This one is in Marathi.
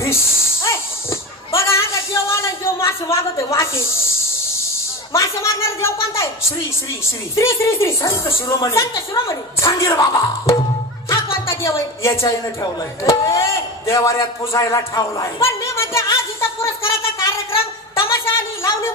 फिश. बघा आता देव आला देव मासे मागवतोय मासे. मासे मागणारा देव कोणता आहे? श्री श्री श्री श्री श्री श्री संत शिरोमणी संत शिरोमणी झांगीर बाबा. हा कोणता देव आहे? याच्या आईने ठेवलाय. ए, देवाऱ्यात पुजायला ठेवलाय. पण मी म्हणते आज इथं पुरस्काराचा कार्यक्रम तमाशा आणि लावणी